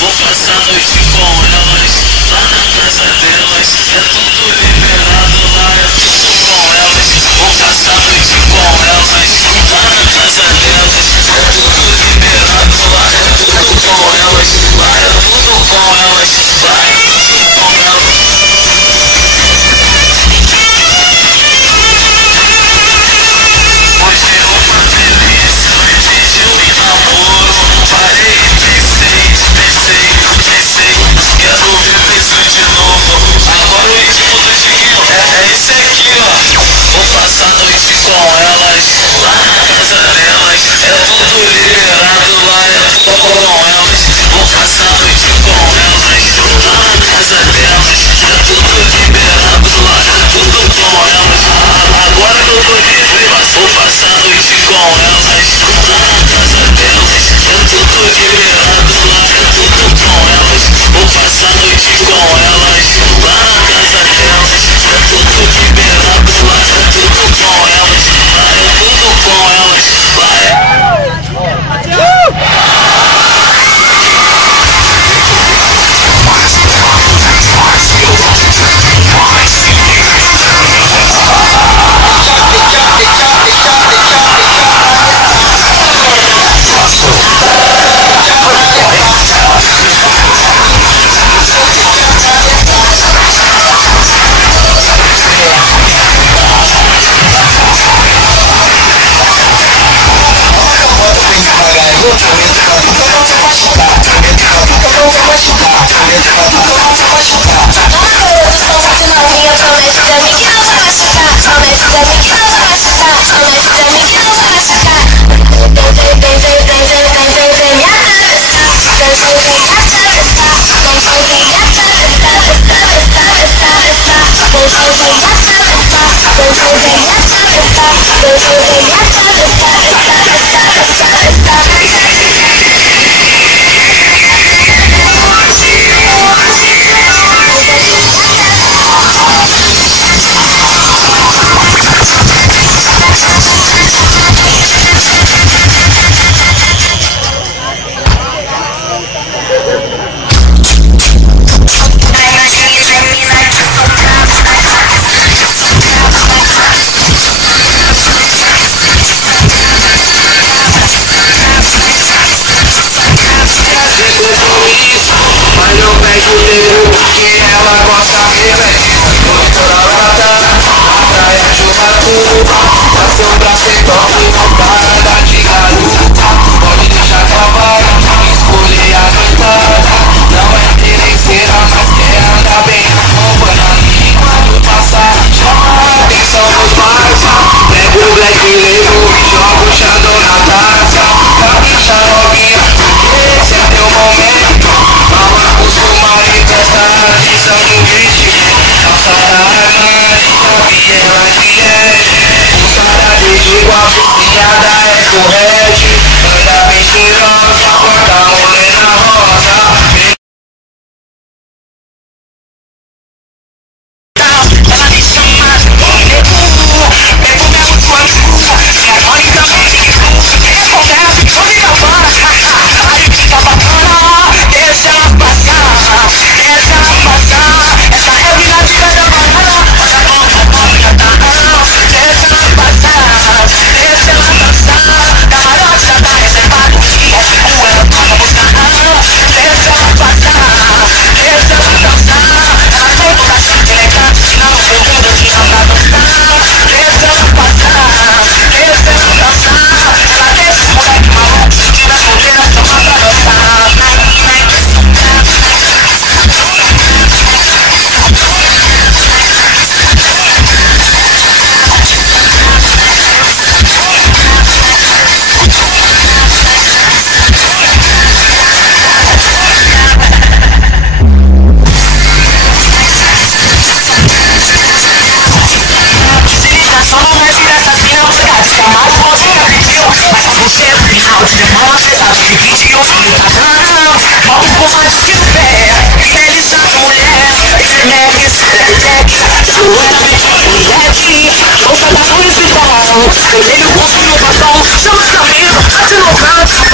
Vou passar a noite com elas, lá na casa delas. É tudo liberado lá, é tudo com elas. Vou passar a noite com elas, lá na casa delas. É tudo liberado lá, é tudo com elas. Lá é tudo com elas, lá é tudo com elas. Hoje é uma delícia, me pediu em namoro. Parei e pensei, quero viver isso de novo. Agora o ritmo do Diguinho é esse aqui, ó. Vou passar a noite com elas, lá na casa delas. É tudo liberado lá, é tudo com elas. Vou passar a noite com elas, lá na casa delas. É tudo liberado lá, é tudo com elas. Agora que eu tô livre, vou passar a noite com elas, lá na casa delas. É tudo liberado lá, é tudo com elas. Vou passar a noite com elas, lá na casa delas. É tudo liberado lá, é tudo com elas. Lá é tudo com elas, lá é. Ele gosta no batom, chama essa mesa, de no canto.